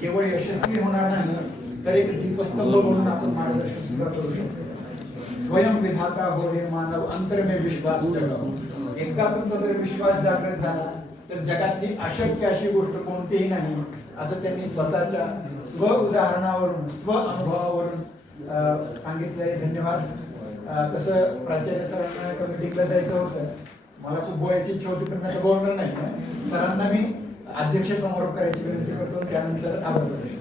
केवळ यशस्वी होणार नाही तर एक दीपस्तंभ म्हणून आपण मार्गदर्शन सुद्धा करू शकतो. स्वयं विधाता हो हे मानव अंतर में विश्वास जगाव. एकदा तुमचा जर विश्वास जागृत झाला तर जगातली अशक्य अशी गोष्ट कोणतीही नाही असं त्यांनी स्वतःच्या स्व उदाहरणावरून स्व अनुभवावरून सांगितलंय. धन्यवाद. कसं प्राचार्य सरांना कमिटीला जायचं होतं, मला खूप बोलायची इच्छा होती पण आता बोलणार नाही. सरांना मी अध्यक्ष समारोप करायची विनंती करतो, त्यानंतर आभार प्रदर्शन.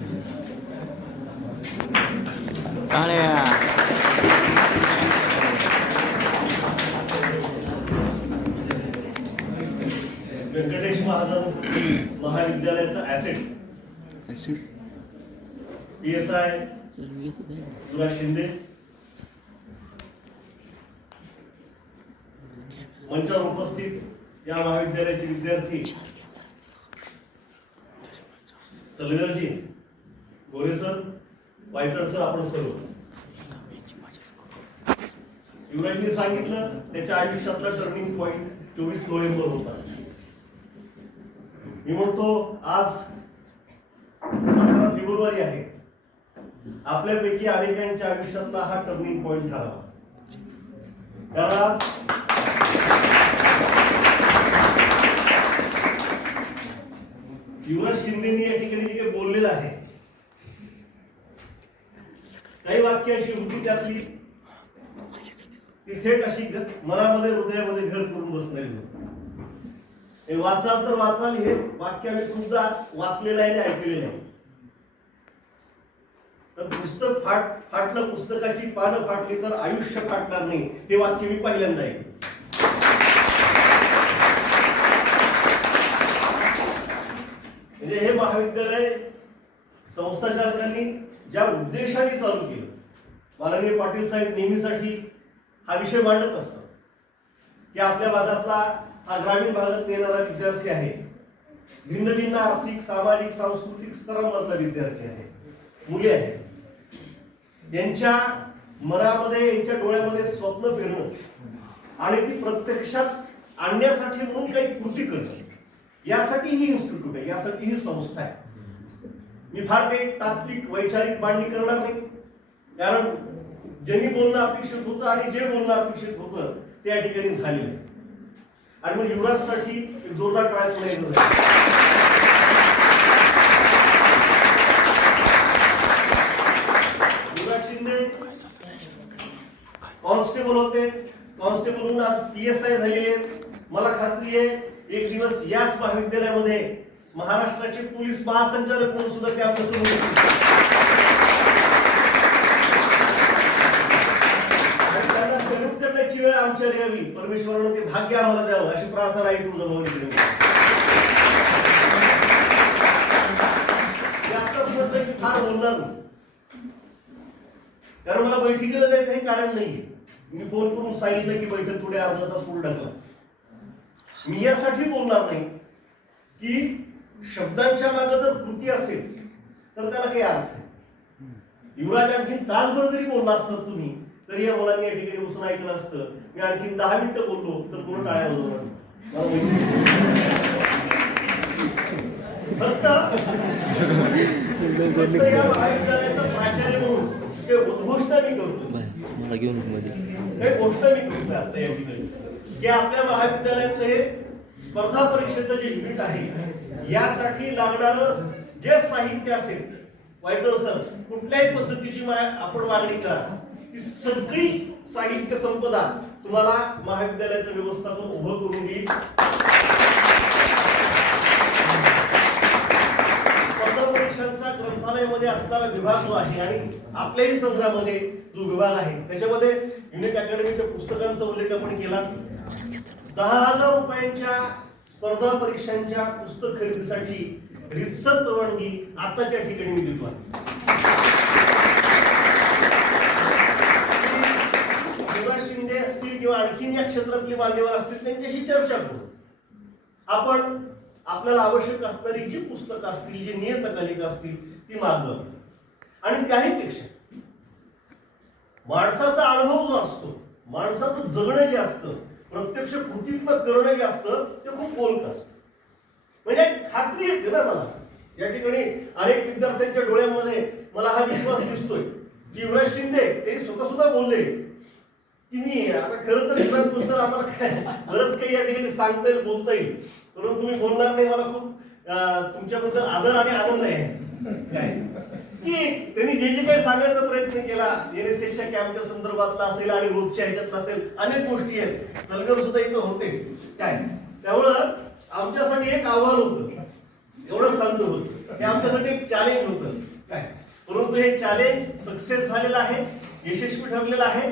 व्यंकटेश महाजन महाविद्यालयाचा ऍसेट PSI युवराज शिंदे, मंचावर उपस्थित या महाविद्यालयाचे विद्यार्थी सलगरजी, गोरे सर, वायकर सर, आपण सर्व. युवराजने सांगितलं त्याच्या आयुष्यातला टर्निंग पॉइंट 24 नोव्हेंबर होता. मी म्हणतो आज 18 फेब्रुवारी आहे. आपल्यापैकी अनेकांच्या आयुष्यातला हा टर्निंग पॉइंट ठरावा. कारण युवराज शिंदेनी या ठिकाणी जे काही बोललेलं आहे, काही वाक्य अशी होती त्यातली ती थेट अशी मनामध्ये हृदयामध्ये घर करून बसलेली होती. वाचाल तर वाचाल हे वाक्य आम्ही खूपदा वाचलेलं आहे आणि ऐकलेलं आहे. तर पुस्तक फाटलं, पुस्तकाची पानं फाटली तर आयुष्य फाटणार नाही, हे वाक्य मी पहिल्यांदा ऐकलं. म्हणजे हे महाविद्यालय संस्थाचालकांनी ज्या उद्देशाने चालू केलं, माननीय पाटील साहेब नेहमीसाठी हा विषय मांडत असतात की आपल्या भागातला हा ग्रामीण भागात येणारा विद्यार्थी आहे, भिन्न भिन्न आर्थिक, सामाजिक, सांस्कृतिक स्तरांमधला विद्यार्थी आहे, मुले आहेत. यांच्या मनामध्ये, यांच्या डोळ्यामध्ये स्वप्न पेरणं आणि ती प्रत्यक्षात आणण्यासाठी म्हणून काही कृती करणं, यासाठी ही इन्स्टिट्यूट आहे, यासाठी ही संस्था आहे. मी फार काही तात्विक वैचारिक मांडणी करणार नाही, कारण ज्यांनी बोलणं अपेक्षित होतं आणि जे बोलणं अपेक्षित होतं ते या ठिकाणी झालेलं आहे. आणि मग युवराजसाठी जोरदार टाळ्या पडायचं. युवराज शिंदे कॉन्स्टेबल होते, कॉन्स्टेबल आज PSI झालेले आहेत. मला खात्री आहे एक दिवस याच महाविद्यालयामध्ये महाराष्ट्राचे पोलीस महासंचालक म्हणून सुद्धा ते आपल्यासमोर येतील. आणि त्यांना सल्यूट करण्याची वेळ आमच्यावर यावी, परमेश्वरानं ते भाग्य आम्हाला द्यावं अशी प्रार्थना आहे तुझं. आताच म्हटलं की फार बोलणार नाही, कारण मला बैठकीला जायचं हे कारण नाहीये. मी फोन करून सांगितलं की बैठक थोडे अर्धा तास पुढे ढकला. मी यासाठी बोलणार नाही की शब्दांच्या मागे जर कृती असेल तर त्याला काही अर्थ आहे. युवराज आणखी तासभर जरी बोलला असतात तुम्ही तरी या मुलांनी या ठिकाणी बसून ऐकलं असतं. मी आणखी 10 मिनिटं बोललो तर पूर्ण टाळ्या वाजवणार. फक्त या महाविद्यालयाचा प्राचार्य म्हणून ते घोषणा मी करतो, काही घोषणा मी करतो आता या ठिकाणी की आपल्या महाविद्यालयात हे स्पर्धा परीक्षेचं जे युनिट आहे यासाठी लागणारं जे साहित्य असेल, वायकर सर कुठल्याही पद्धतीची आपण मागणी करा, ती सगळी साहित्य संपदा तुम्हाला महाविद्यालयाचं व्यवस्थापन उभं करून देईल. स्पर्धा परीक्षांचा ग्रंथालयामध्ये असणारा विभाग जो आहे आणि आपल्याही संग्रहामध्ये जो विभाग आहे त्याच्यामध्ये युनिक अकॅडमीच्या पुस्तकांचा उल्लेख आपण केला. 10,000 रुपयांच्या स्पर्धा परीक्षांच्या पुस्तक खरेदीसाठी रितसर परवानगी आताच्या ठिकाणी मी देतो. युवराज शिंदे असतील किंवा आणखीन या क्षेत्रातले मान्यवर असतील त्यांच्याशी चर्चा करू. आपण आपल्याला आवश्यक असणारी जी पुस्तकं असतील, जी नियतकालिका असतील ती मागव. आणि त्याहीपेक्षा माणसाचा अनुभव जो असतो, माणसाचं जगणं जे असतं, प्रत्यक्ष कृतीत्मक करणं जे असतं ते खूप बोलक असतं. म्हणजे खात्री येते ना मला या ठिकाणी अनेक विद्यार्थ्यांच्या डोळ्यांमध्ये मला हा विश्वास दिसतोय की युवराज शिंदे ते स्वतः सुद्धा बोलले की मी आता खरं तर युवराज आम्हाला काय बरंच काही या ठिकाणी सांगता येईल बोलता येईल, म्हणून तुम्ही बोलणार नाही, मला खूप तुमच्याबद्दल आदर आणि आनंद आहे काय की त्यांनी जे जे काही सांगायचा प्रयत्न केला एनएसएसच्या कॅम्पच्या संदर्भातला असेल आणि रोजच्या ह्याच्यातला असेल, अनेक गोष्टी आहेत. सलगर सुद्धा इथं होते काय, त्यामुळं आमच्यासाठी एक आव्हान होतं, एवढं सांगतो होतं, हे आमच्यासाठी एक चॅलेंज होतं काय, परंतु हे चॅलेंज सक्सेस झालेलं आहे, यशस्वी ठरलेलं आहे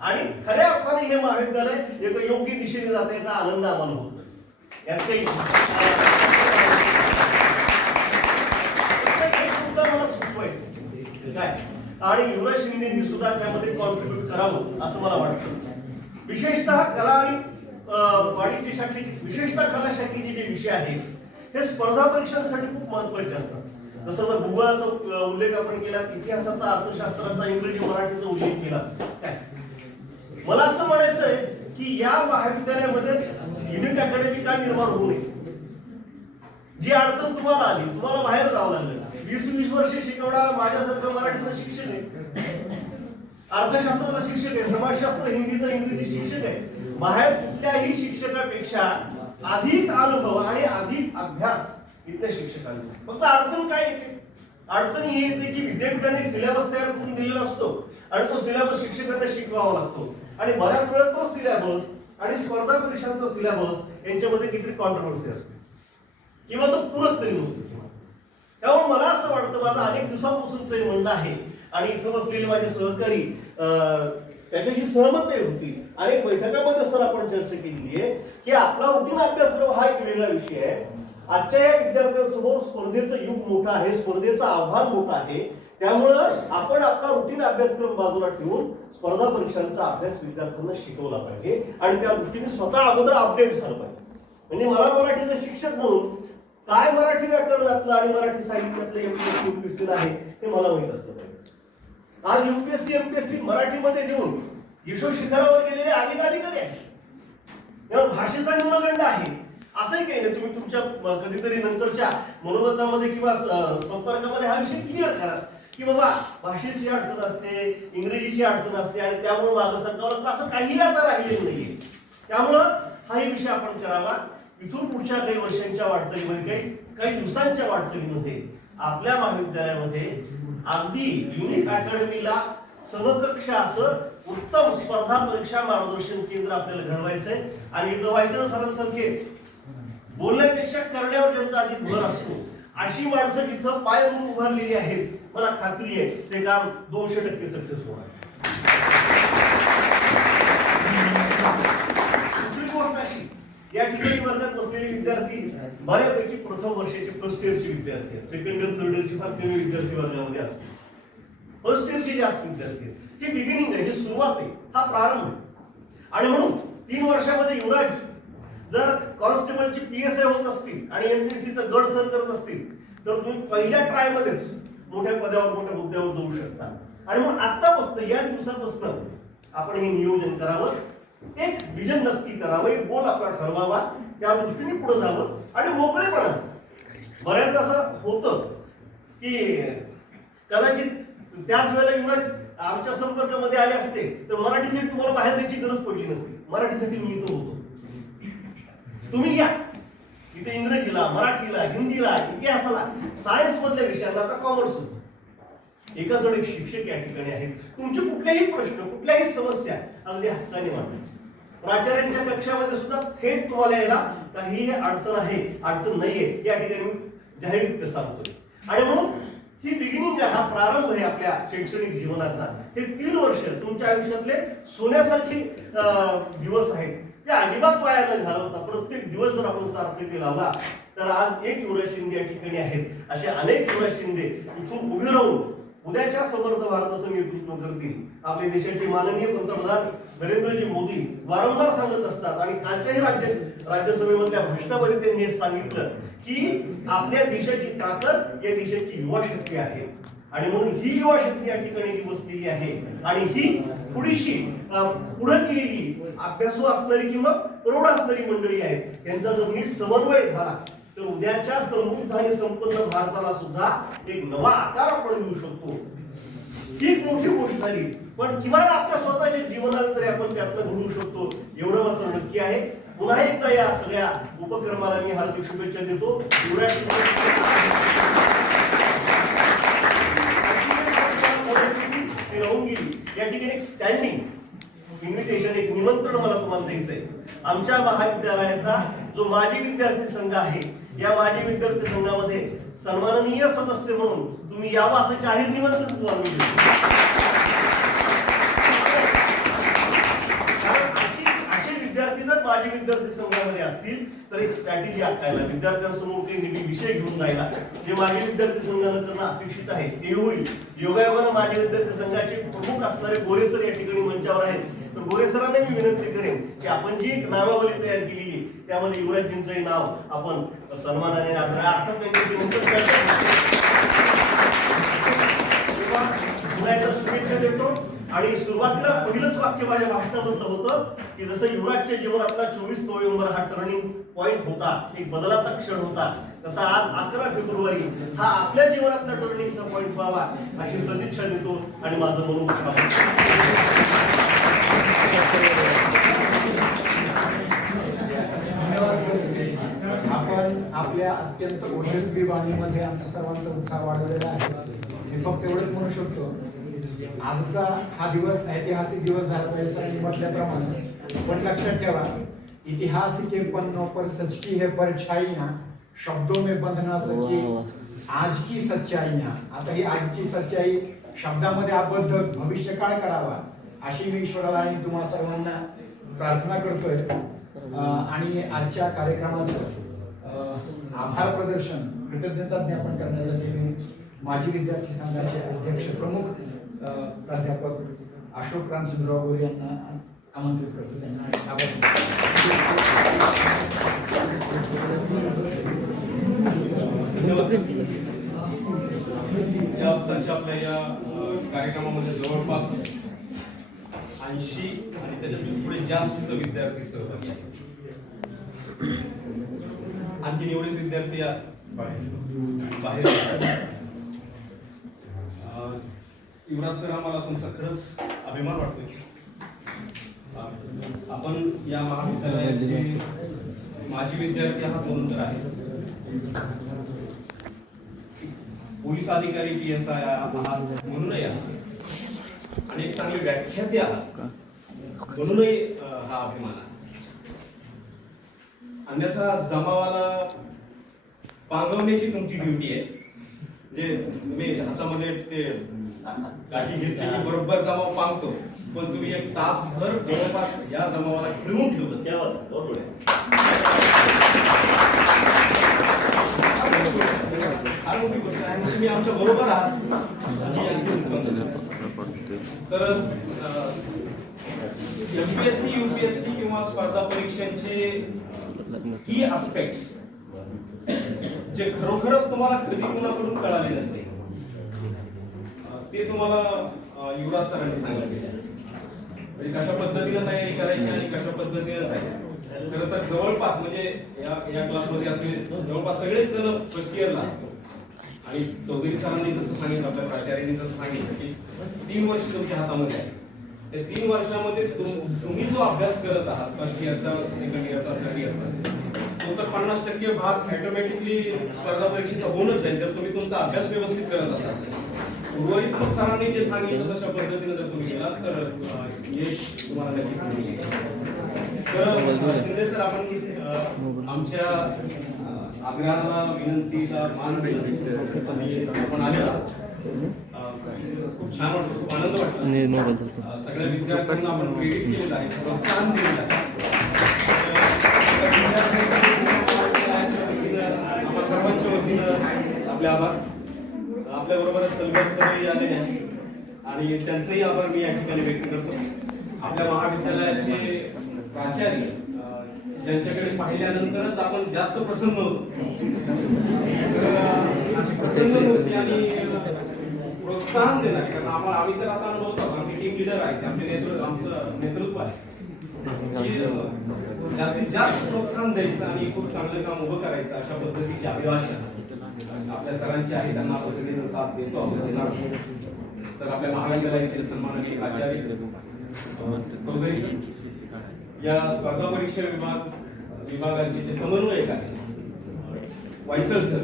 आणि खऱ्या अर्थाने हे महाविद्यालय एक योग्य दिशेने जाते याचा आनंद आम्हाला होतो. यात काही मला सुचवायचं काय, आणि युवराज शिंदेंनी सुद्धा त्यामध्ये कॉन्ट्रीब्युट करावं असं मला वाटतं. विशेषतः कला आणि वाणिज्य शाखेची, विशेषतः कला शाखेचे जे विषय आहेत हे स्पर्धा परीक्षांसाठी खूप महत्वाचे असतात. जसं भूगोलाचा उल्लेख आपण केला, इतिहासाचा, अर्थशास्त्राचा, इंग्रजी मराठीचा उल्लेख केला काय, मला असं म्हणायचं आहे की या महाविद्यालयामध्ये युनिक अकॅडमी का निर्माण होऊ नये. जी अडचण तुम्हाला आली, तुम्हाला बाहेर जावं लागलं, 20-20 वर्षे शिकवणारा माझ्यासारखा मराठीचा शिक्षक आहे, अर्थशास्त्राचा शिक्षक आहे, समाजशास्त्र हिंदीचा इंग्रजी शिक्षक आहे, बाहेर कुठल्याही शिक्षकापेक्षा अधिक अनुभव आणि अधिक अभ्यास इथल्या शिक्षकांचा. फक्त अडचण काय येते, अडचण ही येते की विद्यापीठाने सिलेबस तयार करून दिलेला असतो आणि तो सिलेबस शिक्षकांना शिकवावा लागतो आणि बऱ्याच वेळा तो सिलेबस आणि स्पर्धा परीक्षांचा सिलेबस यांच्यामध्ये किती कॉन्ट्रोवर्सी असते किंवा तो पूरक तरी नसतो. त्यामुळे मला असं वाटतं, माझं अनेक दिवसापासूनच म्हणणं आहे आणि इथं बसलेले माझे सहकारी त्याच्याशी सहमतही होती. अनेक बैठकांमध्ये सर आपण चर्चा केली आहे की आपला रुटीन अभ्यासक्रम हा एक वेगळा विषय आहे. आजच्या या विद्यार्थ्यांसमोर स्पर्धेचं युग मोठं आहे, स्पर्धेचं आव्हान मोठं आहे, त्यामुळं आपण आपला रुटीन अभ्यासक्रम बाजूला ठेवून स्पर्धा परीक्षांचा अभ्यास विद्यार्थ्यांना शिकवला पाहिजे आणि त्या दृष्टीने स्वतः अगोदर अपडेट झालं पाहिजे. म्हणजे मला मराठीचे शिक्षक म्हणून काय मराठी व्याकरणातलं आणि मराठी साहित्यातलं एमपीएससी युपीएससी आहे हे मला माहित असलं पाहिजे. आज युपीएससी एमपीएससी मराठीमध्ये देऊन यशो शिखरावर गेलेले अधिक अधिकारी आहेत. भाषेचा न्यूनगंड आहे असंही काही नाही. तुम्ही तुमच्या कधीतरी नंतरच्या मनोगतामध्ये किंवा संपर्कामध्ये हा विषय क्लिअर करा की बाबा भाषेची अडचण असते, इंग्रजीची अडचण असते आणि त्यामुळे मागं सरकारवर असं काहीही आता राहिलेलं नाहीये. त्यामुळं हाही विषय आपण करावा. इथून पुढच्या काही वर्षांच्या वाटचालीमध्ये, काही दिवसांच्या वाटचालीमध्ये आपल्या महाविद्यालयामध्ये अगदी युनिक अकॅडमीला समकक्ष असं उत्तम स्पर्धा परीक्षा मार्गदर्शन केंद्र आपल्याला घडवायचंय. आणि वाईकर सरांसारखे बोलण्यापेक्षा करण्यावर त्यांचा अधिक भर असतो अशी माणसं तिथं पाय रोवून उभारलेली आहेत. मला खात्री आहे ते काम 200% सक्सेस होणार. दुसरी गोष्ट अशी, या ठिकाणी वर्गात बसलेले विद्यार्थी बऱ्यापैकी प्रथम वर्षाचे फर्स्ट इयरचे विद्यार्थी आहेत. सेकंड इयर थर्ड इयरचे फार कमी विद्यार्थी वर्गामध्ये असतात. फर्स्ट इयरचे जास्त विद्यार्थी आहेत. ही बिगिनिंग आहे, ही सुरुवात आहे, हा प्रारंभ आहे. आणि म्हणून 3 वर्षामध्ये युवराज जर कॉन्स्टेबलची पीएसआय होत असतील आणि एमपीएससीचं गड सर करत असतील तर तुम्ही पहिल्या ट्राय मध्येच मोठ्या पदावर, मोठ्या मुद्द्यावर जाऊ शकता. आणि मग आतापासून, या दिवसापासून आपण हे नियोजन करावं, एक विजन नक्की करावं, एक गोल आपला ठरवावा, त्या दृष्टीने पुढे जावं आणि मोकळेपणा. बऱ्याच असं होतं की कदाचित त्याच वेळेला युवराज आमच्या संपर्कामध्ये आले असते तर मराठीसाठी तुम्हाला बाहेर जायची गरज पडली नसती. मराठीसाठी मी इथं होतो, तुम्ही या इथे. इंग्रजीला, मराठीला, हिंदीला, इतिहासाला, सायन्स मधल्या विषयाला, आता कॉमर्स होतं. एकाजवळ एक शिक्षक या ठिकाणी आहेत. तुमचे कुठलेही प्रश्न, कुठल्याही समस्या अगदी हक्काने मांडायचे. प्राचार्यांच्या कक्षामध्ये सुद्धा थेट तुम्हाला यायला काहीही अडचण आहे, अडचण नाहीये या ठिकाणी जाहीर सांगतोय. आणि म्हणून ही बिगिनिंग आहे, हा प्रारंभ आहे आपल्या शैक्षणिक जीवनाचा. हे 3 वर्ष तुमच्या आयुष्यातले सोन्यासारखे दिवस आहेत, ते अजिबात वाया न घालवता प्रत्येक दिवस जर आपण सार्थकी लावला तर आज एक युवराज शिंदे या ठिकाणी आहेत. असे अनेक युवराज शिंदे इथून उभे राहून उद्याच्या समर्थ भारताचं नेतृत्व करतील. आपल्या देशाचे माननीय पंतप्रधान नरेंद्रजी मोदी वारंवार सांगत असतात आणि कालच्याही राज्यसभेमधल्या भाषणामध्ये त्यांनी हे सांगितलं की आपल्या देशाची ताकद या देशाची युवा शक्ती आहे. आणि म्हणून ही युवा शक्ती या ठिकाणी बसलेली आहे आणि ही थोडीशी पुढे गेलेली अभ्यासू असणारी किंवा प्रौढ असणारी मंडळी आहेत. त्यांचा जर नीट समन्वय झाला तर उद्याच्या समृद्ध आणि संपन्न भारताला सुद्धा एक नवा आकार आपण देऊ शकतो. ही एक मोठी गोष्ट झाली, पण किमान आपल्या स्वतःच्या जीवनाला तरी आपण त्यातनं घडवू शकतो एवढं मात्र नक्की आहे. पुन्हा एकदा या सगळ्या उपक्रमाला मी हार्दिक शुभेच्छा देतो. राहून गेली या ठिकाणी एक स्टँडिंग इन्व्हिटेशन, एक निमंत्रण मला तुम्हाला द्यायचंय. आमच्या महाविद्यालयाचा जो माजी विद्यार्थी संघ आहे, या माजी विद्यार्थी संघामध्ये सन्माननीय सदस्य म्हणून तुम्ही यावं असं जाहीर निमंत्रण तुम्हाला मी देतो. असे विद्यार्थी जर माजी विद्यार्थी संघामध्ये असतील तर एक स्ट्रॅटेजी आखायला, विद्यार्थ्यांसमोर काही निधी विषय घेऊन जायला जे माजी विद्यार्थी संघानं करणं अपेक्षित आहे ते होईल. योगायोगानं माजी विद्यार्थी संघाचे प्रमुख असणारे गोरे सर या ठिकाणी मंचावर आहेत. तर गोरे सरांना मी विनंती करेन की आपण जी एक नावावली तयार केलेली आहे त्यामध्ये युवराजजींचंही नाव आपण सन्मानाने अर्थात शुभेच्छा देतो. आणि सुरुवातीला पहिलंच वाक्य माझ्या भाषणामधलं होतं की जसं युवराजच्या जीवनातला 24 नोव्हेंबर हा टर्निंग पॉइंट होता, एक बदलाचा क्षण होता, तसा आज 11 फेब्रुवारी हा आपल्या जीवनातला टर्निंगचा पॉइंट व्हावा अशी सदिच्छा देतो आणि माझं म्हणून आपण आपल्या अत्यंत ओजस्वी वाणीमध्ये आमच्या सर्वांचा उत्साह वाढवलेला आहे. मी फक्त एवढंच म्हणू शकतो, आजचा हा दिवस ऐतिहासिक दिवस झाला पाहिजे सरांनी म्हटल्याप्रमाणे. पण लक्षात ठेवा, इतिहास के पन्नों पर सच की है परछाइयां, शब्दों में बंधना सकी आज की सच्चाईयां. आता ही आजची सच्चाई शब्दामध्ये आबद्ध भविष्य काळ करावा अशी मी ईश्वराला आणि तुम्हा सर्वांना प्रार्थना करतोय. आणि आजच्या कार्यक्रमाचं आभार प्रदर्शन, कृतज्ञता ज्ञापन करण्यासाठी मी माजी विद्यार्थी संघाचे अध्यक्ष प्रमुख प्राध्यापक अशोकराम सुंदरराव गोरे यांना आमंत्रित करतो. त्यांना आपल्या या कार्यक्रमामध्ये जवळपास 80 आणि त्याच्या पुढे जास्त विद्यार्थी सहभागी आहेत. आणखी एवढेच विद्यार्थी बाहेर युवराज सर, आम्हाला तुमचा खरंच अभिमान वाटतोय. आपण या महाविद्यालयाचे माजी विद्यार्थी आहात म्हणून तर आहे, पोलीस अधिकारी PSI आहात म्हणूनही आहात, आणि एक चांगले व्याख्याते आहात म्हणूनही हा अभिमान आहे. अन्यथा जमावाला पांगवण्याची तुमची ड्युटी आहे. जे तुम्ही हातामध्ये ते गाठी घेतली की बरोबर जमाव पांगतो, पण तुम्ही एक तासभर जवळपास या जमावाला खिळवून ठेवलं. फार मोठी गोष्ट आहे. तुम्ही आमच्या बरोबर आहात. तर MPSC UPSC किंवा स्पर्धा परीक्षांचे की एस्पेक्ट्स जे खरोखरच तुम्हाला कधी कुणाकडून कळाले नसते ते तुम्हाला युवराज सरांनी सांगितले. म्हणजे कशा पद्धतीने तयारी करायची आणि कशा पद्धतीने जायचं. खरं तर जवळपास म्हणजे या क्लासमध्ये असलेले जवळपास सगळेच जण फर्स्ट इयरला, आणि चौधरी सरांनी जसं सांगितलं, आपल्या प्राचार्यांनी जसं सांगितलं की 3 वर्ष तुमच्या हातामध्ये आहे. त्या 3 वर्षामध्ये तुम्ही जो अभ्यास करत आहात फर्स्ट इयरचा, सेकंड इयरचा, थर्ड इयरचा, तो तर 50% भाग ऑटोमॅटिकली स्पर्धा परीक्षेचा होऊनच जाईल जर तुम्ही तुमचा अभ्यास व्यवस्थित करत असाल. उर्वरित सरांनी जे सांगितलं तशा पद्धतीने जर तुम्ही केला तर यश तुम्हाला नक्कीच मिळू शकेल. तर शिंदे सर, आपण आमच्या आग्रहाला, विनंतीला मान देऊन आपण आलेला खूप छान वाटतं, खूप आनंद वाटतो. सगळ्या विद्यार्थ्यांना आपण प्रेरित केलेलं आहे, प्रोत्साहन दिलेलं आहे. सर्वांच्या वतीनं आपले आभार. आपल्या बरोबर सलगर सरही आलेले आहेत आणि त्यांचेही आभार मी या ठिकाणी व्यक्त करतो. आपल्या महाविद्यालयाचे प्राचार्य ज्यांच्याकडे पाहिल्यानंतरच आपण जास्त प्रसन्न होतो, प्रसन्न होती आणि प्रोत्साहन देणार. कारण आम्ही तर आता अनुभवतो, आमची टीम लिडर आहे, आमचं नेतृत्व आहे. की जास्तीत जास्त प्रोत्साहन द्यायचं आणि खूप चांगलं काम उभं करायचं अशा पद्धतीची अभिलाषा आपल्या सरांची आहे. त्यांना आपण सगळेजण साथ देतो आहोत. तर आपल्या महाविद्यालयाचे सन्माननीय आचार्य चौधरी सर, या स्पर्धा परीक्षा विभागाचे जे समन्वयक आहेत वायचळ सर,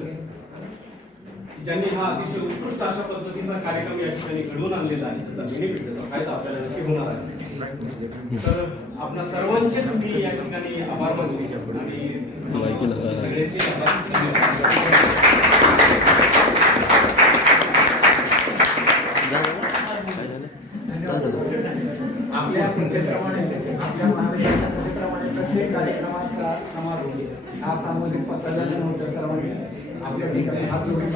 ज्यांनी हा अतिशय उत्कृष्ट अशा पद्धतीचा कार्यक्रम या ठिकाणी घडवून आणलेला आहे, त्याचा बेनिफिट त्याचा फायदा आपल्याला नक्की होणार आहे. तर आपल्या सर्वांचेच मी या ठिकाणी आभार मानतो आणि सगळ्यांचे आपल्या प्रत्येकाप्रमाणे आपल्या महाविद्यालयाप्रमाणे प्रत्येक कार्यक्रमाचा समारोप हा सामूहिक पसरलेला नव्हता. सर्वांनी आपल्या ठिकाणी हात जोडून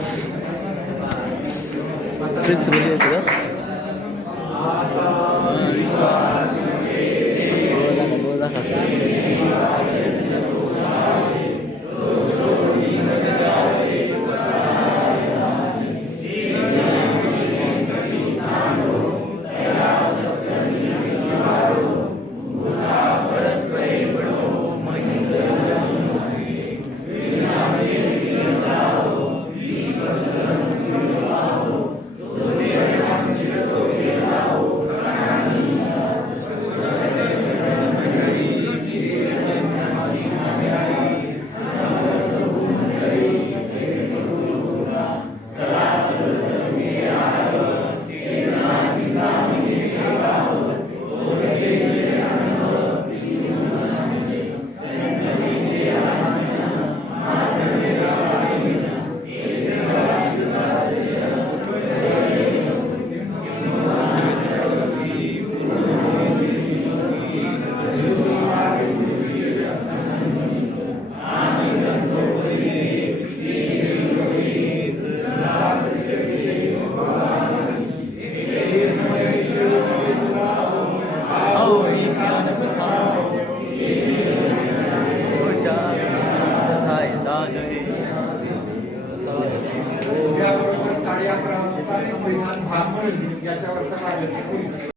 संविधान भाग याच्यावरचा